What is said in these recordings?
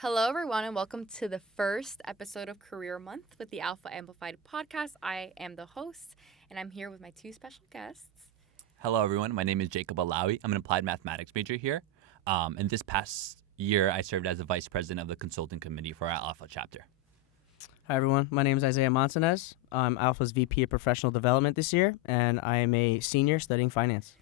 Hello, everyone, and welcome to the first episode of Career Month with the Alpha Amplified podcast. I am the host, and I'm here with my two special guests. Hello, everyone. My name is Jacob Alawi. I'm an applied mathematics major here. And this past year, I served as the vice president of the consulting committee for our Alpha chapter. Hi, everyone. My name is Isaiah Montanez. I'm Alpha's VP of Professional Development this year, and I am a senior studying finance.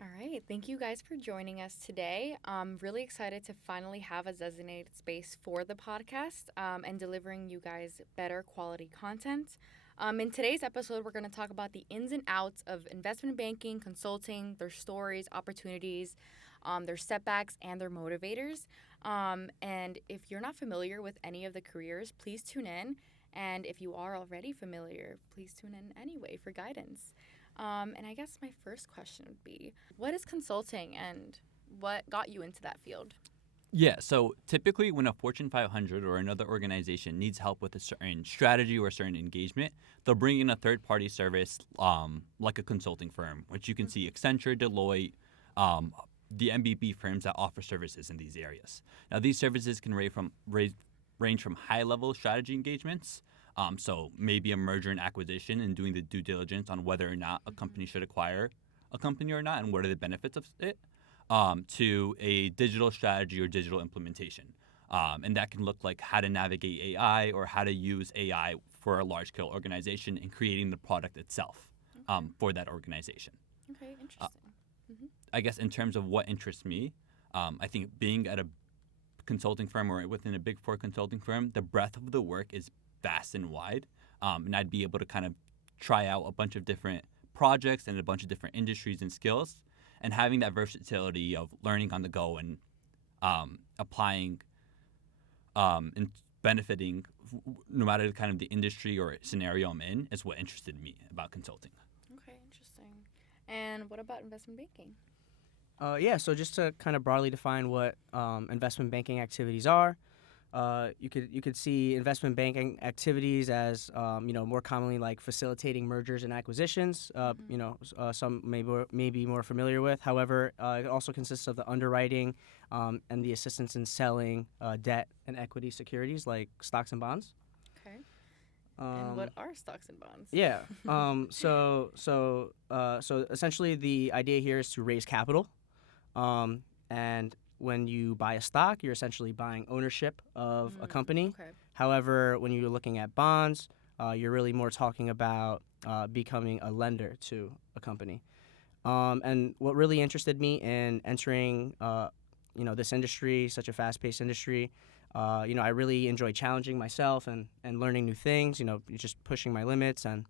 All right, thank you guys for joining us today. I'm really excited to finally have a designated space for the podcast and delivering you guys better quality content. In today's episode, we're going to talk about the ins and outs of investment banking, consulting, their stories, opportunities, their setbacks, and their motivators. And if you're not familiar with any of the careers, please tune in. And if you are already familiar, please tune in anyway for guidance. And I guess my first question would be, what is consulting and what got you into that field? Yeah, so typically when a Fortune 500 or another organization needs help with a certain strategy or a certain engagement, they'll bring in a third-party service like a consulting firm, which you can see Accenture, Deloitte, the MBB firms that offer services in these areas. Now, these services can range from high-level strategy engagements, so maybe a merger and acquisition and doing the due diligence on whether or not a company should acquire a company or not and what are the benefits of it, to a digital strategy or digital implementation. And that can look like how to navigate AI or how to use AI for a large-scale organization and creating the product itself for that organization. Okay, interesting. I guess in terms of what interests me, I think being at a consulting firm or within a Big Four consulting firm, the breadth of the work is vast and wide. And I'd be able to kind of try out a bunch of different projects and a bunch of different industries and skills. And having that versatility of learning on the go and applying and benefiting no matter kind of the industry or scenario I'm in is what interested me about consulting. Okay, interesting. And what about investment banking? So just to kind of broadly define what investment banking activities are, you could see investment banking activities as more commonly like facilitating mergers and acquisitions. Some may be more familiar with. However, it also consists of the underwriting and the assistance in selling debt and equity securities like stocks and bonds. Okay. And what are stocks and bonds? Yeah. So essentially, the idea here is to raise capital, and when you buy a stock, you're essentially buying ownership of a company. Okay. However, when you're looking at bonds, you're really more talking about becoming a lender to a company. And what really interested me in entering, this industry, such a fast-paced industry, I really enjoy challenging myself and learning new things. Just pushing my limits and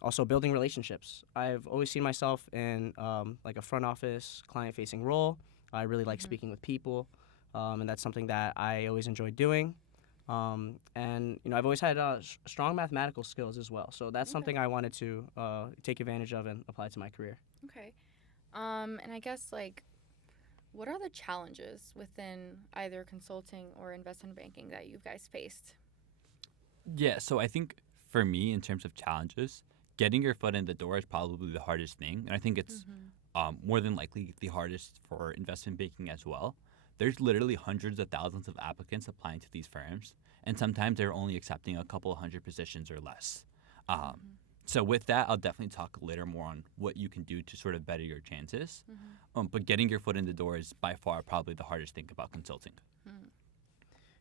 also building relationships. I've always seen myself in like a front office, client-facing role. I really like speaking with people, and that's something that I always enjoyed doing. And I've always had strong mathematical skills as well. So that's something I wanted to take advantage of and apply to my career. Okay. And I guess, what are the challenges within either consulting or investment banking that you guys faced? Yeah, so I think for me, in terms of challenges, getting your foot in the door is probably the hardest thing. And I think it's more than likely the hardest for investment banking as well. There's literally hundreds of thousands of applicants applying to these firms, and sometimes they're only accepting a couple of hundred positions or less. So with that, I'll definitely talk later more on what you can do to sort of better your chances. But getting your foot in the door is by far probably the hardest thing about consulting.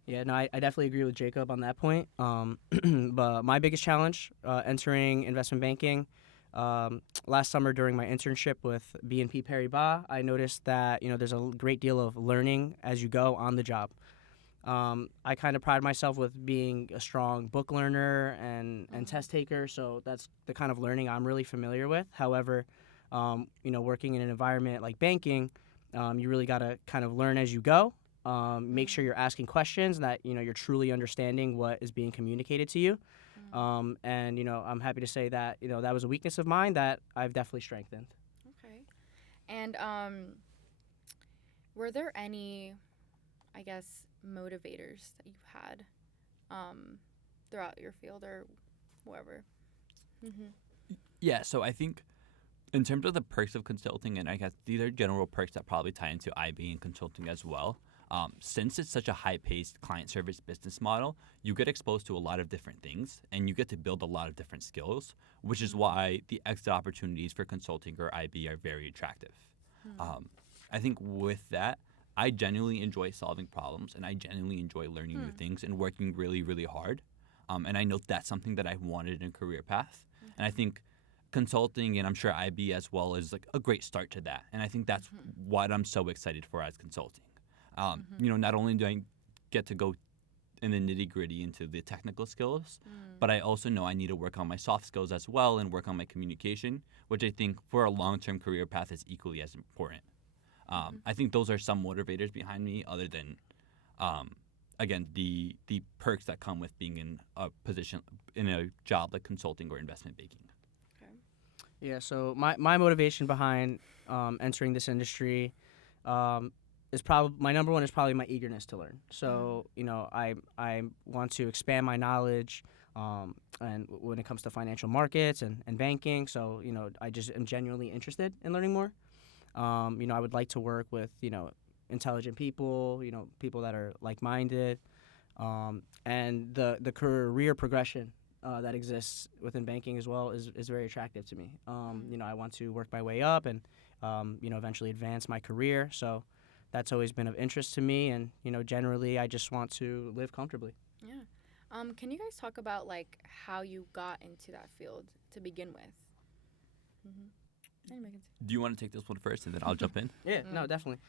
Yeah, no, I definitely agree with Jacob on that point. But my biggest challenge entering investment banking, last summer during my internship with BNP Paribas, I noticed that there's a great deal of learning as you go on the job. I kind of pride myself with being a strong book learner and test taker, so that's the kind of learning I'm really familiar with. However, working in an environment like banking, you really got to kind of learn as you go. Make sure you're asking questions and that you're truly understanding what is being communicated to you. And I'm happy to say that that was a weakness of mine that I've definitely strengthened. Okay. And were there any, I guess, motivators that you've had throughout your field or wherever? Yeah, so I think in terms of the perks of consulting, and I guess these are general perks that probably tie into IB and consulting as well. Since it's such a high-paced client service business model, you get exposed to a lot of different things and you get to build a lot of different skills, which is why the exit opportunities for consulting or IB are very attractive. I think with that, I genuinely enjoy solving problems and I genuinely enjoy learning new things and working really, really hard. And I know that's something that I've wanted in a career path. And I think consulting and I'm sure IB as well is like a great start to that. And I think that's what I'm so excited for as consulting. Not only do I get to go in the nitty gritty into the technical skills, but I also know I need to work on my soft skills as well and work on my communication, which I think for a long-term career path is equally as important. I think those are some motivators behind me other than, again, the perks that come with being in a position, in a job like consulting or investment banking. Yeah, so my motivation behind entering this industry is probably my number one is probably my eagerness to learn. So I want to expand my knowledge, and when it comes to financial markets and banking. So I just am genuinely interested in learning more. I would like to work with intelligent people, people that are like-minded, and the career progression that exists within banking as well is very attractive to me. I want to work my way up and eventually advance my career. So that's always been of interest to me, and generally I just want to live comfortably. Yeah. Can you guys talk about like how you got into that field to begin with? Anybody can say. Do you want to take this one first and then I'll jump in? Yeah, no, definitely.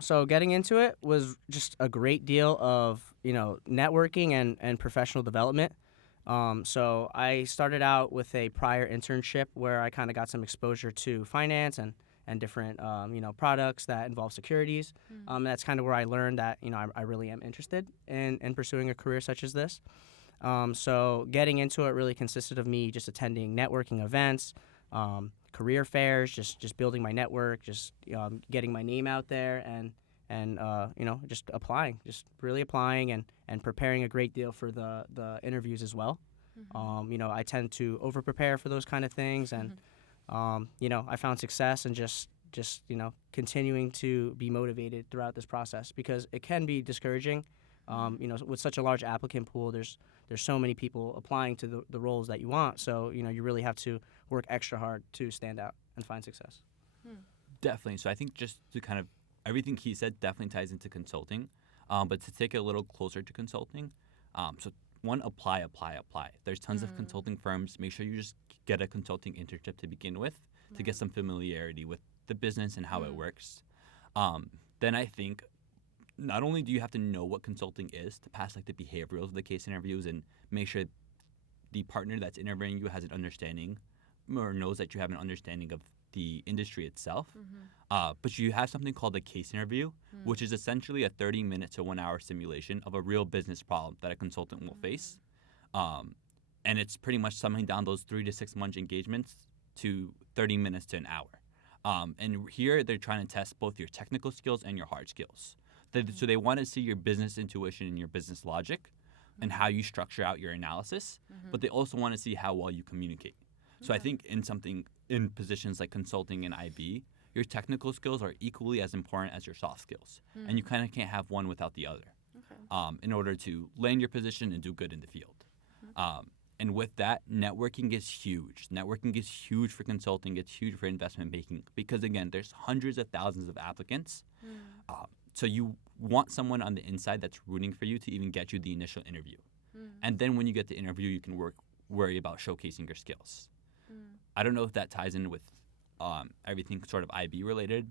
So getting into it was just a great deal of networking and professional development. So I started out with a prior internship where I kind of got some exposure to finance and different products that involve securities. That's kind of where I learned that I really am interested in pursuing a career such as this. So getting into it really consisted of me just attending networking events, career fairs, just building my network, just getting my name out there and just applying, just really applying and preparing a great deal for the interviews as well. I tend to over prepare for those kind of things, and I found success in just continuing to be motivated throughout this process, because it can be discouraging. With such a large applicant pool, there's so many people applying to the roles that you want. So you really have to work extra hard to stand out and find success. Definitely. So I think just to kind of everything he said definitely ties into consulting, but to take it a little closer to consulting, so one, apply. There's tons of consulting firms. Make sure you just get a consulting internship to begin with to get some familiarity with the business and how it works. Then I think not only do you have to know what consulting is to pass like the behaviorals of the case interviews and make sure the partner that's interviewing you has an understanding or knows that you have an understanding of the industry itself, but you have something called a case interview, which is essentially a 30-minute to 1 hour simulation of a real business problem that a consultant will face. And it's pretty much summing down those 3 to 6 month engagements to 30 minutes to an hour. And here they're trying to test both your technical skills and your hard skills. So they want to see your business intuition and your business logic and how you structure out your analysis, but they also want to see how well you communicate. So I think in positions like consulting and IB, your technical skills are equally as important as your soft skills. And you kind of can't have one without the other in order to land your position and do good in the field. And with that, networking is huge. Networking is huge for consulting. It's huge for investment banking because, again, there's hundreds of thousands of applicants. So you want someone on the inside that's rooting for you to even get you the initial interview. And then when you get the interview, you can worry about showcasing your skills. I don't know if that ties in with everything sort of IB related,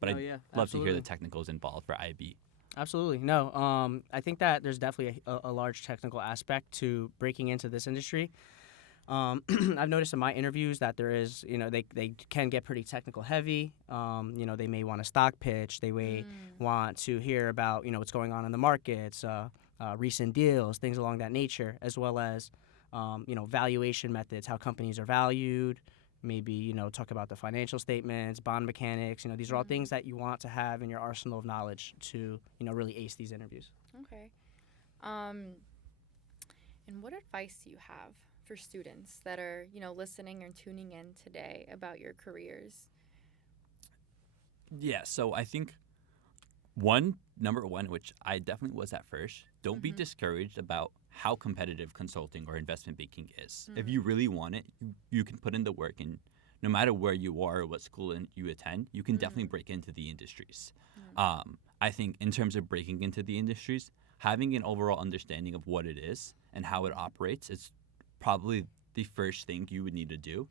but I'd love to hear the technicals involved for IB. Absolutely. No, I think that there's definitely a large technical aspect to breaking into this industry. I've noticed in my interviews that there is, they can get pretty technical heavy. They may want a stock pitch. They may want to hear about, what's going on in the markets, recent deals, things along that nature, as well as, valuation methods, how companies are valued, maybe, talk about the financial statements, bond mechanics. These are all things that you want to have in your arsenal of knowledge to, really ace these interviews. Okay. And what advice do you have for students that are, listening or tuning in today about your careers? Yeah, so I think Number one, which I definitely was at first, don't be Mhm. discouraged about how competitive consulting or investment banking is. If Mm. you really want it, you can put in the work, and no matter where you are or what school you attend, you can definitely break into the industries. I think in terms of breaking into the industries, having an overall understanding of what it is and how it operates is probably the first thing you would need to do.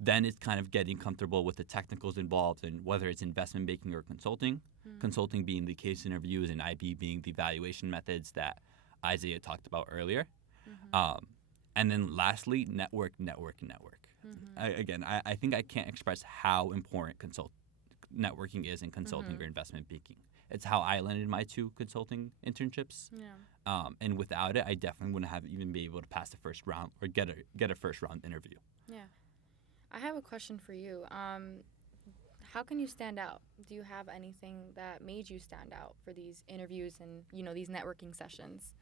Then it's kind of getting comfortable with the technicals involved, and whether it's investment banking or consulting. Consulting being the case interviews and IB being the valuation methods that Isaiah talked about earlier. And then lastly, network. I think I can't express how important networking is in consulting or investment banking. It's how I landed my 2 consulting internships. Yeah. And without it, I definitely wouldn't have even been able to pass the first round or get a first round interview. Yeah. I have a question for you. How can you stand out? Do you have anything that made you stand out for these interviews and, these networking sessions?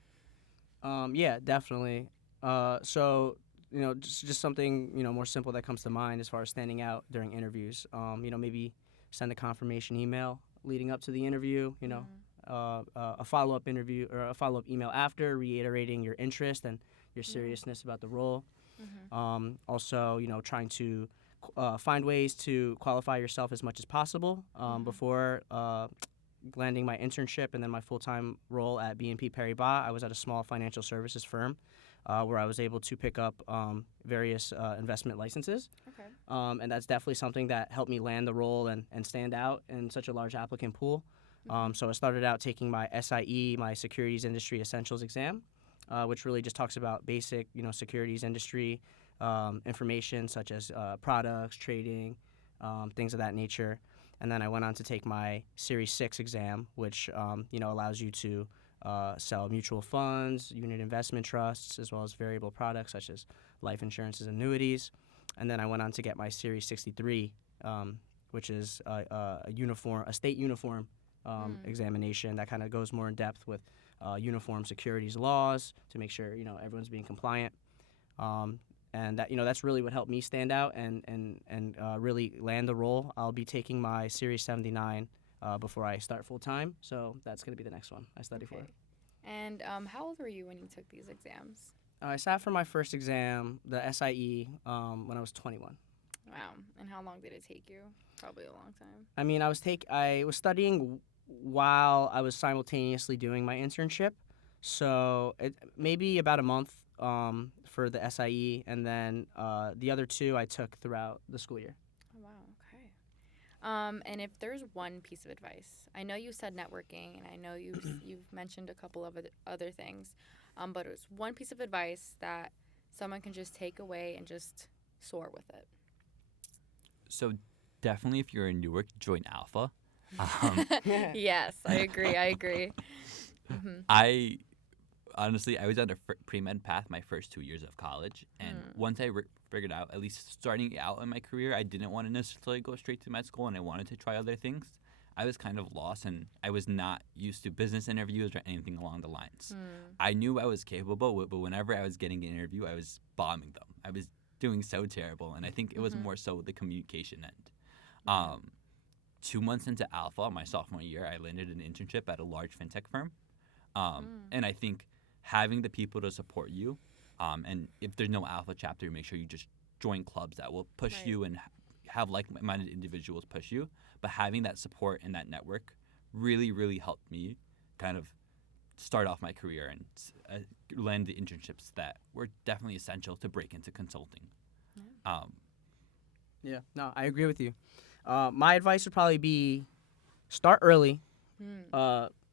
Yeah, definitely. Just something more simple that comes to mind as far as standing out during interviews. Maybe send a confirmation email leading up to the interview. A follow-up interview or a follow-up email after, reiterating your interest and your seriousness about the role. Also, trying to find ways to qualify yourself as much as possible before landing my internship and then my full-time role at BNP Paribas. I was at a small financial services firm where I was able to pick up various investment licenses. Okay. And that's definitely something that helped me land the role and stand out in such a large applicant pool. So I started out taking my SIE, my Securities Industry Essentials exam, which really just talks about basic, securities industry information such as products, trading, things of that nature. And then I went on to take my Series 6 exam, which allows you to sell mutual funds, unit investment trusts, as well as variable products such as life insurances and annuities. And then I went on to get my Series 63, which is a state uniform examination that kind of goes more in depth with uniform securities laws to make sure everyone's being compliant. And that's really what helped me stand out and really land the role. I'll be taking my Series 79 before I start full time, so that's going to be the next one I study for. And how old were you when you took these exams? I sat for my first exam, the SIE, when I was 21. Wow. And how long did it take you? Probably a long time. I mean, I was studying while I was simultaneously doing my internship, so it maybe about a month for the SIE, and then the other 2 I took throughout the school year. Oh, wow. Okay. And if there's one piece of advice, I know you said networking, and I know you've mentioned a couple of other things, but it's one piece of advice that someone can just take away and just soar with it. So definitely, if you're in Newark, join Alpha. Yes, I agree. I honestly, I was on a pre-med path my first 2 years of college, and once I figured out, at least starting out in my career, I didn't want to necessarily go straight to med school, and I wanted to try other things. I was kind of lost, and I was not used to business interviews or anything along the lines. I knew I was capable, but whenever I was getting an interview, I was bombing them. I was doing so terrible, and I think it was more so the communication end. 2 months into Alpha, my sophomore year, I landed an internship at a large fintech firm. And I think having the people to support you, and if there's no Alpha chapter, make sure you just join clubs that will push you and have like-minded individuals push you. But having that support and that network really, really helped me kind of start off my career and land the internships that were definitely essential to break into consulting. Yeah, no, I agree with you. My advice would probably be start early,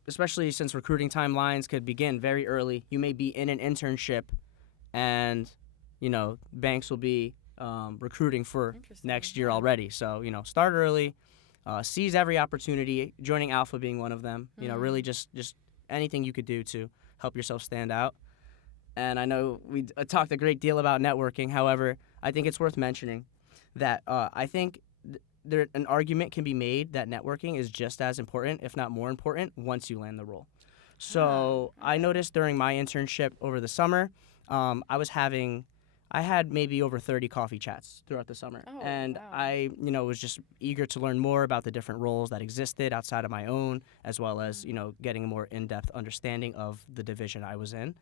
especially since recruiting timelines could begin very early. You may be in an internship, and banks will be recruiting for next year already. So start early, seize every opportunity. Joining Alpha being one of them. Really just anything you could do to help yourself stand out. And I know we talked a great deal about networking. However, I think it's worth mentioning that I think an argument can be made that networking is just as important, if not more important, once you land the role. So I noticed during my internship over the summer, I was having I had maybe over 30 coffee chats throughout the summer. Oh, And wow. I, was just eager to learn more about the different roles that existed outside of my own, as well as, getting a more in-depth understanding of the division I was in.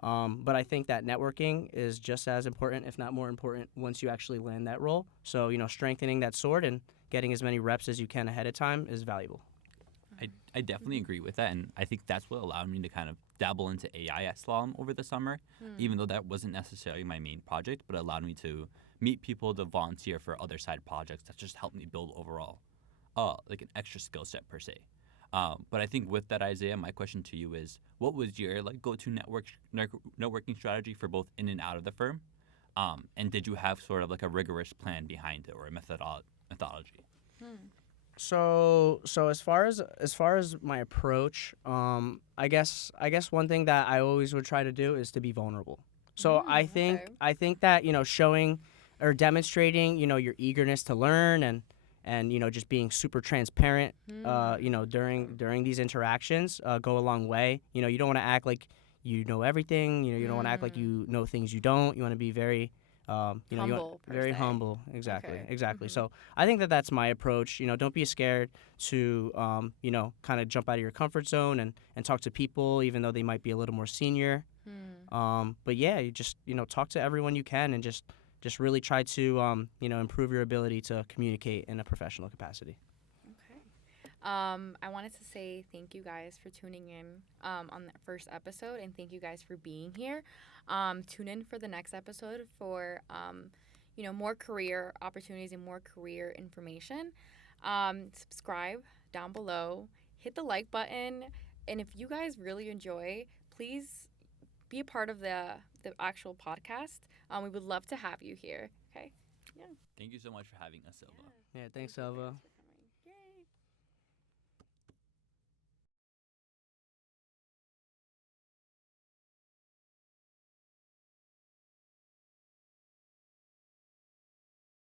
But I think that networking is just as important, if not more important, once you actually land that role. So, strengthening that sword and getting as many reps as you can ahead of time is valuable. I definitely agree with that, and I think that's what allowed me to kind of dabble into AI at Slalom over the summer, even though that wasn't necessarily my main project, but it allowed me to meet people to volunteer for other side projects that just helped me build overall, like an extra skill set per se. But I think with that, Isaiah, my question to you is, what was your like go-to networking strategy for both in and out of the firm? And did you have sort of like a rigorous plan behind it or a methodology? So as far as my approach, I guess one thing that I always would try to do is to be vulnerable. So Okay. I think that showing or demonstrating your eagerness to learn and just being super transparent during these interactions go a long way. You don't want to act like you know everything. You don't want to act like you know things you don't. You want to be very Humble, per very se. humble. Exactly, Okay. exactly. So I think that that's my approach. Don't be scared to, kind of jump out of your comfort zone and talk to people, even though they might be a little more senior. But yeah, you just, talk to everyone you can and just really try to, improve your ability to communicate in a professional capacity. Okay. I wanted to say thank you guys for tuning in on that first episode, and thank you guys for being here. Tune in for the next episode for more career opportunities and more career information. Subscribe down below, hit the like button, and if you guys really enjoy, please be a part of the actual podcast. We would love to have you here. Okay. Thank you so much for having us, Silva. Yeah, thanks, Thank you Elva. guys.